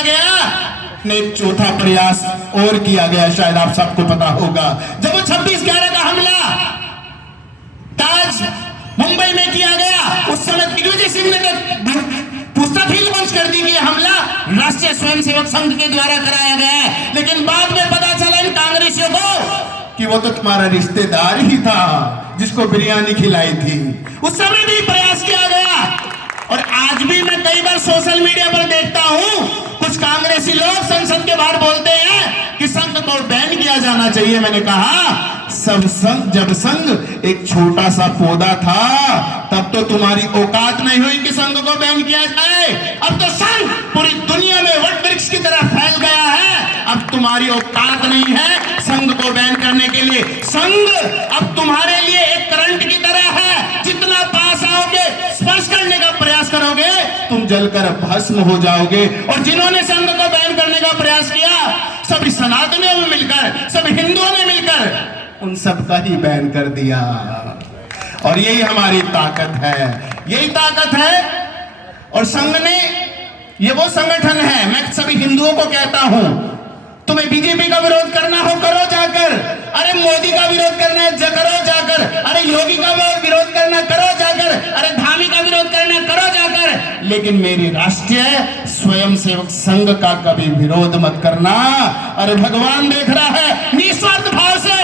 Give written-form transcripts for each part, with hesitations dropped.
किया गया, एक चौथा प्रयास और किया गया, शायद आप सबको पता होगा। जब वो 26/11 का हमला ताज मुंबई में किया गया, उस समय दिग्विजय सिंह ने पुस्तक ही लॉन्च कर दी कि हमला राष्ट्रीय स्वयंसेवक संघ के द्वारा कराया गया है। लेकिन बाद में पता चला इन कांग्रेसियों को कि वो तो तुम्हारा रिश्तेदार ही था जिसको बिरयानी खिलाई थी। उस समय भी प्रयास किया गया, और आज भी मैं कई बार सोशल मीडिया पर देखता हूं कुछ कांग्रेसी लोग संसद के बाहर बोलते हैं कि संघ को बैन किया जाना चाहिए। मैंने कहा जब संघ एक छोटा सा पौधा था तब तो तुम्हारी औकात नहीं हुई कि संघ को बैन किया जाए। अब तो संघ पूरी दुनिया में वट वृक्ष की तरह फैल गया है, अब तुम्हारी औकात नहीं है संघ को बैन करने के लिए। संघ अब तुम्हारे लिए एक करंट की तरह है, जितना पास आओगे, स्पर्श करने का प्रयास करोगे, तुम जलकर भस्म हो जाओगे। और जिन्होंने संघ को बैन करने का प्रयास किया, सभी सनातनियों में मिलकर, सभी हिंदुओं ने मिलकर उन सब का ही बैन कर दिया। और यही हमारी ताकत है, यही ताकत है। और संघ ने, ये वो संगठन है, मैं सभी हिंदुओं को कहता हूं, तुम्हें बीजेपी का विरोध करना हो करो जाकर, अरे मोदी का विरोध करना है करो जाकर, अरे योगी का विरोध करना करो जाकर, अरे धामी का विरोध करना करो जाकर, लेकिन मेरी राष्ट्रीय स्वयंसेवक संघ का कभी विरोध मत करना। अरे भगवान देख रहा है, निस्वार्थ भाव से,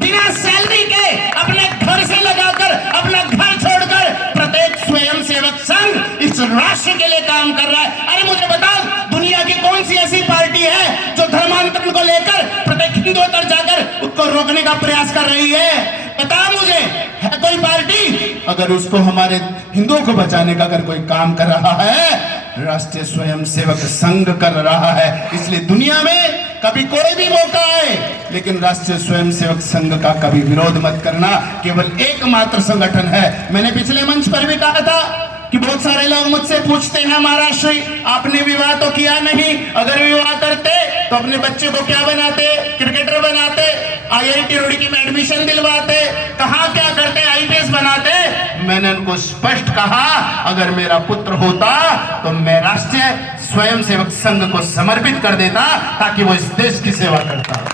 बिना सैलरी के, अपने घर से लगाकर, अपना घर छोड़कर प्रत्येक स्वयंसेवक संघ इस राष्ट्र के लिए काम कर रहा है। अरे मुझे बताओ, दुनिया की कौन सी ऐसी पार्टी है जो धर्मांतरण को लेकर प्रत्येक हिंदुओं तक जाकर उसको रोकने का प्रयास कर रही है? बताओ मुझे, है कोई पार्टी? अगर उसको हमारे हिंदुओं को बचाने का अगर कोई काम कर रहा है, राष्ट्रीय स्वयंसेवक संघ कर रहा है। इसलिए दुनिया में कभी कोई भी मौका आए, लेकिन राष्ट्रीय स्वयंसेवक संघ का कभी विरोध मत करना। केवल एकमात्र संगठन है। मैंने पिछले मंच पर भी कहा था कि बहुत सारे लोग मुझसे पूछते हैं, महाराष्ट्र आपने विवाह तो किया नहीं, अगर विवाह करते तो अपने बच्चे को क्या बनाते? क्रिकेटर बनाते, IIT रुड़की में एडमिशन दिलवाते, कहाँ क्या करते? IPS बनाते। मैंने उनको स्पष्ट कहा, अगर मेरा पुत्र होता तो मैं राष्ट्रीय स्वयंसेवक संघ को समर्पित कर देता ताकि वो इस देश की सेवा करता।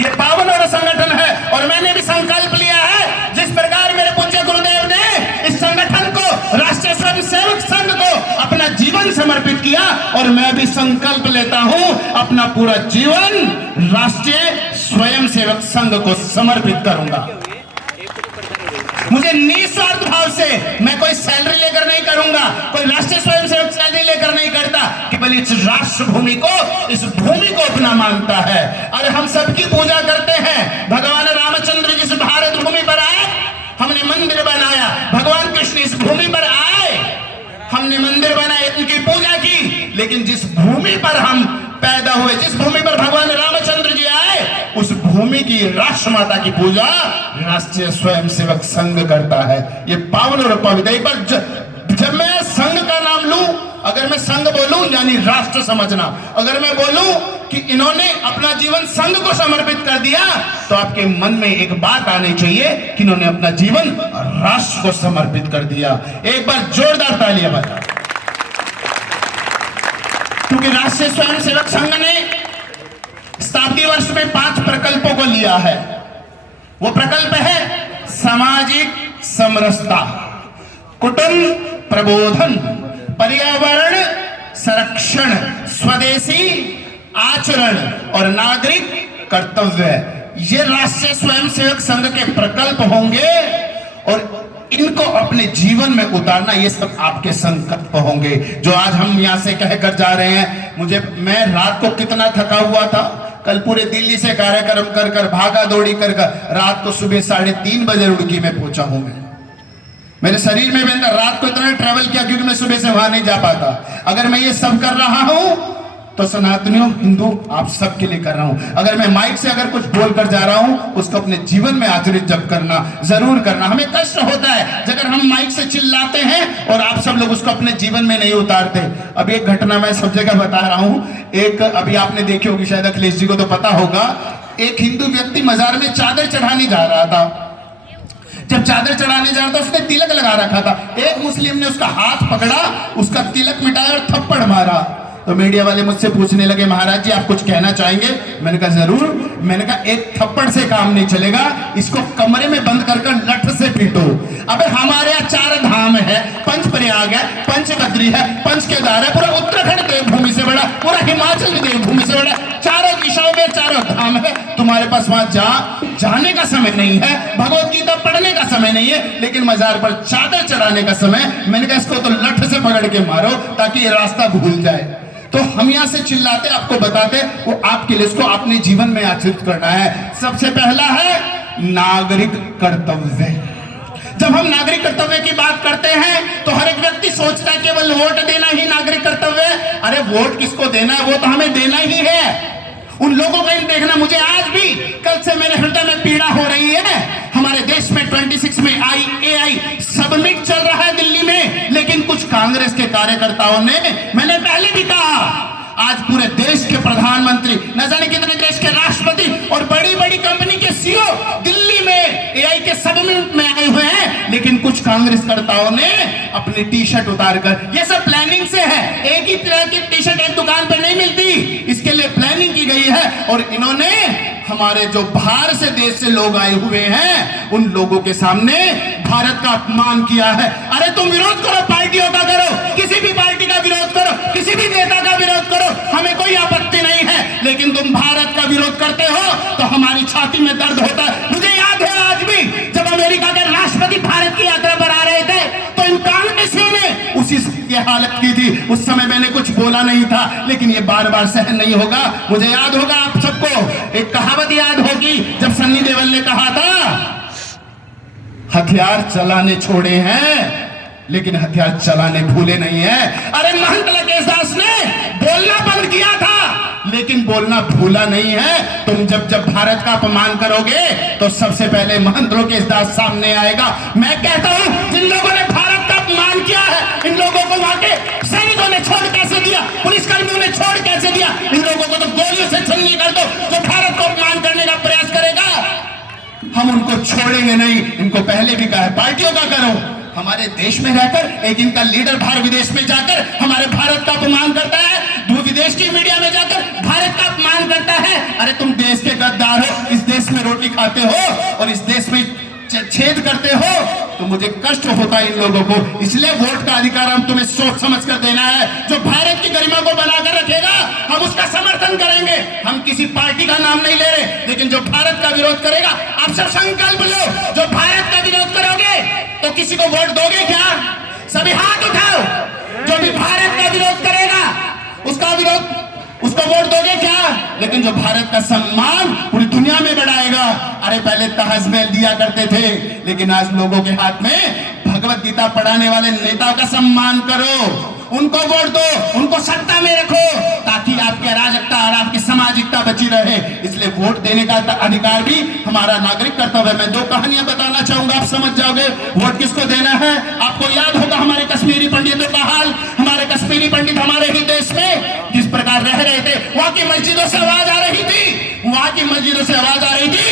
ये पावन और संगठन है, और मैंने भी संकल्प लिया है, जिस प्रकार मेरे पूज्य गुरुदेव ने इस संगठन को, राष्ट्रीय स्वयंसेवक संघ को अपना जीवन समर्पित किया, और मैं भी संकल्प लेता हूं अपना पूरा जीवन राष्ट्रीय स्वयंसेवक संघ को समर्पित करूंगा। मुझे निस्वार्थ भाव से, मैं कोई सैलरी लेकर नहीं करूंगा, कोई राष्ट्रीय स्वयंसेवक सैलरी लेकर नहीं करता, केवल इस राष्ट्र भूमि को, इस भूमि को अपना मानता है। अरे हम सबकी पूजा करते हैं। भगवान रामचंद्र जिस भारत भूमि पर आए, हमने मंदिर बनाया। भगवान कृष्ण इस भूमि पर आए, हमने मंदिर बनाए, उनकी पूजा की। लेकिन जिस भूमि पर हम पैदा हुए, जिस भूमि पर भगवान रामचंद्र जी आए, उस भूमि की राष्ट्र माता की पूजा राष्ट्रीय स्वयंसेवक संघ करता है। ये पावन और पवित्र। एक बार जब मैं संघ का नाम लूं, अगर मैं संघ बोलूं यानी राष्ट्र समझना, अगर मैं बोलूं कि इन्होंने अपना जीवन संघ को समर्पित कर दिया, तो आपके मन में एक बात आनी चाहिए कि इन्होंने अपना जीवन राष्ट्र को समर्पित कर दिया। एक बार जोरदार तालियां बजा। क्योंकि राष्ट्रीय स्वयंसेवक संघ ने शताब्दी वर्ष में 5 प्रकल्पों को लिया है। वो प्रकल्प है सामाजिक समरसता, कुटुंब प्रबोधन, पर्यावरण संरक्षण, स्वदेशी आचरण और नागरिक कर्तव्य। ये राष्ट्रीय स्वयंसेवक संघ के प्रकल्प होंगे, और इनको अपने जीवन में उतारना, ये सब आपके संकल्प होंगे जो आज हम यहां से कहकर जा रहे हैं। मैं रात को कितना थका हुआ था, कल पूरे दिल्ली से कार्यक्रम कर कर, भागा दौड़ी कर कर, रात को सुबह 3:30 बजे रुड़की में पहुंचा हूं। मेरे शरीर में मैंने रात को इतना ट्रेवल किया क्योंकि मैं सुबह से वहां नहीं जा पाता। अगर मैं ये सब कर रहा हूं तो सनातनियों, हिंदू, आप सबके लिए कर रहा हूं। अगर मैं माइक से अगर कुछ बोलकर जा रहा हूं, उसको अपने जीवन में आचरित जब करना, जरूर करना। हमें कष्ट होता है अगर हम माइक से चिल्लाते हैं और आप सब लोग उसको अपने जीवन में नहीं उतारते। अब एक घटना मैं सब जगह बता रहा हूं। एक अभी आपने देखी होगी, शायद अखिलेश जी को तो पता होगा, एक हिंदू व्यक्ति मजार में चादर चढ़ाने जा रहा था। जब चादर चढ़ाने जा रहा था, उसने तिलक लगा रखा था। एक मुस्लिम ने उसका हाथ पकड़ा, उसका तिलक मिटाया और थप्पड़ मारा। तो मीडिया वाले मुझसे पूछने लगे, महाराज जी आप कुछ कहना चाहेंगे? मैंने कहा जरूर। मैंने कहा एक थप्पड़ से काम नहीं चलेगा, इसको कमरे में बंद कर लठ से पीटो। अबे हमारे यहाँ 4 धाम है, पंच प्रयाग है, पंचबद्री है, पंच केदार है, पूरा उत्तराखंड देवभूमि से बड़ा, पूरा हिमाचल देवभूमि से बड़ा, चारों दिशाओं में 4 धाम है। तुम्हारे पास वहां जाने का समय नहीं है, भगवत गीता पढ़ने का समय नहीं है, लेकिन मजार पर चादर चढ़ाने का समय। मैंने कहा इसको तो लठ से पकड़ के मारो ताकि ये रास्ता भूल जाए। तो हम यहां से चिल्लाते, आपको बताते, वो आपके लिए इसको अपने जीवन में आचरित करना है। सबसे पहला है नागरिक कर्तव्य। जब हम नागरिक कर्तव्य की बात करते हैं तो हर एक व्यक्ति सोचता है केवल वोट देना ही नागरिक कर्तव्य है। अरे वोट किसको देना है, वो तो हमें देना ही है। उन लोगों का इन देखना, मुझे आज भी कल से मेरे हृदय में पीड़ा हो रही है। हमारे देश में 26 में AI सबमिट चल रहा है दिल्ली में, लेकिन कुछ कांग्रेस के कार्यकर्ताओं ने, मैंने पहले भी कहा, आज पूरे देश के प्रधानमंत्री, न जाने कितने देश के राष्ट्रपति और बड़ी बड़ी कंपनी के CEO दिल्ली में AI के सबमिट में आए हुए हैं, लेकिन कुछ कांग्रेसकर्ताओं ने अपनी टी-शर्ट उतारकर, ये सब प्लानिंग से है, एक ही तरह की टी-शर्ट एक दुकान पर नहीं मिलती, इसके लिए प्लानिंग की गई है। और इन्होंने हमारे जो बाहर से देश से लोग आए हुए हैं उन लोगों के सामने भारत का अपमान किया है। अरे तुम विरोध करो, पार्टियों का करो, किसी भी पार्टी का विरोध करो, किसी भी नेता का विरोध करो, हमें कोई आपत्ति नहीं है, लेकिन तुम भारत का विरोध करते हो तो हमारी छाती में दर्द होता है। मुझे याद है आज भी जब अमेरिका के राष्ट्रपति भारत की यात्रा पर आ रहे थे तो इन कांग्रेसियों ने उसी ये हालत की थी। उस समय मैंने कुछ बोला नहीं था, लेकिन ये बार बार सहन नहीं होगा। मुझे याद होगा, आप सबको एक कहावत याद होगी, जब सन्नी देओल ने कहा था हथियार चलाने छोड़े हैं लेकिन हथियार चलाने भूले नहीं है। अरे महंत लकेशदास ने बोलना बंद किया था लेकिन बोलना भूला नहीं है। तुम जब जब भारत का अपमान करोगे तो सबसे पहले महंत लकेशदास सामने आएगा। मैं कहता हूं जिन लोगों ने भारत का अपमान किया है, इन लोगों को वहां के सैनिकों ने छोड़ कैसे दिया, पुलिसकर्मियों ने छोड़ कैसे दिया, इन लोगों को तो गोलियों से छन्नी कर दो। जो भारत को अपमान करने का प्रयास करेगा हम उनको छोड़ेंगे नहीं। इनको पहले भी कहा है, पार्टियों का करो, हमारे देश में रहकर एक इनका लीडर बाहर विदेश में जाकर हमारे भारत का अपमान करता है, विदेश की मीडिया में जाकर भारत का अपमान करता है। अरे तुम देश के गद्दार हो, इस देश में रोटी खाते हो और इस देश में छेद करते हो, तो मुझे कष्ट होता है इन लोगों को। इसलिए वोट का अधिकार हम तुम्हें सोच समझ कर देना है। जो भारत की गरिमा को बनाकर रखेगा हम उसका समर्थन करेंगे। हम किसी पार्टी का नाम नहीं ले रहे, लेकिन जो भारत का विरोध करेगा, आप सब संकल्प लो, जो भारत का विरोध करोगे तो किसी को वोट दोगे क्या? सभी हाथ उठाओ। जो भी भारत का विरोध करेगा उसको वोट दोगे क्या? लेकिन जो भारत का सम्मान पूरी दुनिया में बढ़ाएगा। अरे पहले ताजमहल दिया करते थे, लेकिन आज लोगों के हाथ में भगवत गीता पढ़ाने वाले नेताओं का सम्मान करो, उनको वोट दो, उनको सत्ता में रखो, ताकि आपकी अराजकता और आपकी सामाजिकता बची रहे। इसलिए वोट देने का अधिकार भी हमारा नागरिक कर्तव्य है। मैं 2 कहानियां बताना चाहूंगा, आप समझ जाओगे वोट किसको देना है। आपको याद होगा हमारे कश्मीरी पंडितों का हाल। हमारे कश्मीरी पंडित हमारे ही देश में जिस प्रकार रह रहे थे, वहां की मस्जिदों से आवाज आ रही थी, वहां की मस्जिदों से आवाज आ रही थी,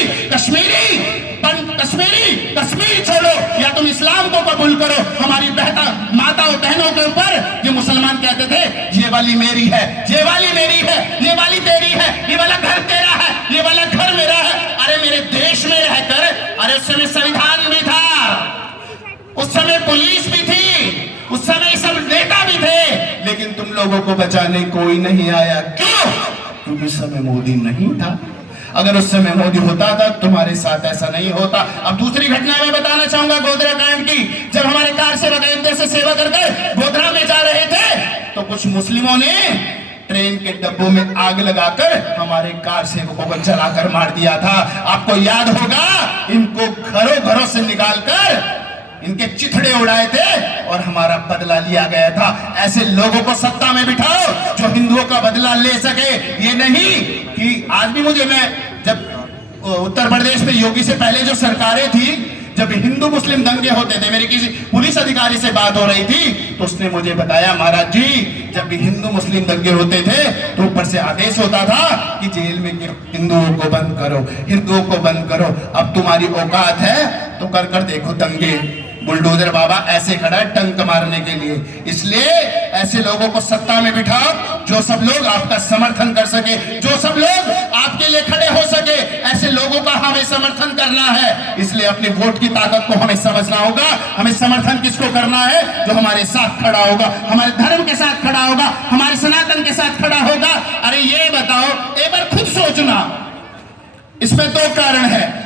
कश्मीर छोड़ो या तुम इस्लाम को कबूल करो। हमारी माताओं बहनों के ऊपर जो मुसलमान कहते थे, ये वाली मेरी है, ये वाली मेरी है, ये वाली तेरी है, ये वाला घर तेरा है, ये वाला घर मेरा है। अरे मेरे देश में रहकर, अरे उस समय संविधान भी था, उस समय पुलिस भी थी, उस समय सब नेता भी थे, लेकिन तुम लोगों को बचाने कोई नहीं आया। क्यों? क्योंकि उस समय मोदी नहीं था। अगर उस समय मोदी होता था तुम्हारे साथ ऐसा नहीं होता। अब दूसरी घटना मैं बताना चाहूंगा गोधरा कांड की। जब हमारे कार सेवक अयोध्या से सेवा कर गोधरा में जा रहे थे तो कुछ मुस्लिमों ने ट्रेन के डब्बों में आग लगाकर हमारे कार सेवकों को जलाकर मार दिया था। आपको याद होगा, इनको घरों से निकालकर इनके चिथड़े उड़ाए थे और हमारा बदला लिया गया था। ऐसे लोगों को सत्ता में बिठाओ जो हिंदुओं का बदला ले सके। ये नहीं कि आज भी मैं जब उत्तर प्रदेश में योगी से पहले जो सरकारें थी, जब हिंदू मुस्लिम दंगे होते थे, मेरी किसी पुलिस अधिकारी से बात हो रही थी तो उसने मुझे बताया, महाराज जी जब भी हिंदू मुस्लिम दंगे होते थे तो ऊपर से आदेश होता था कि जेल में हिंदुओं को बंद करो, हिंदुओं को बंद करो। अब तुम्हारी औकात है तो कर देखो दंगे। बुलडोजर बाबा ऐसे खड़ा है टंक मारने के लिए। इसलिए ऐसे लोगों को सत्ता में बिठाओ जो सब लोग आपका समर्थन कर सके, जो सब लोग आपके लिए खड़े हो सके। ऐसे लोगों का हमें समर्थन करना है। इसलिए अपने वोट की ताकत को हमें समझना होगा। हमें समर्थन किसको करना है? जो हमारे साथ खड़ा होगा, हमारे धर्म के साथ खड़ा होगा, हमारे सनातन के साथ खड़ा होगा। अरे ये बताओ, एक बार खुद सोचना, इसमें दो कारण है।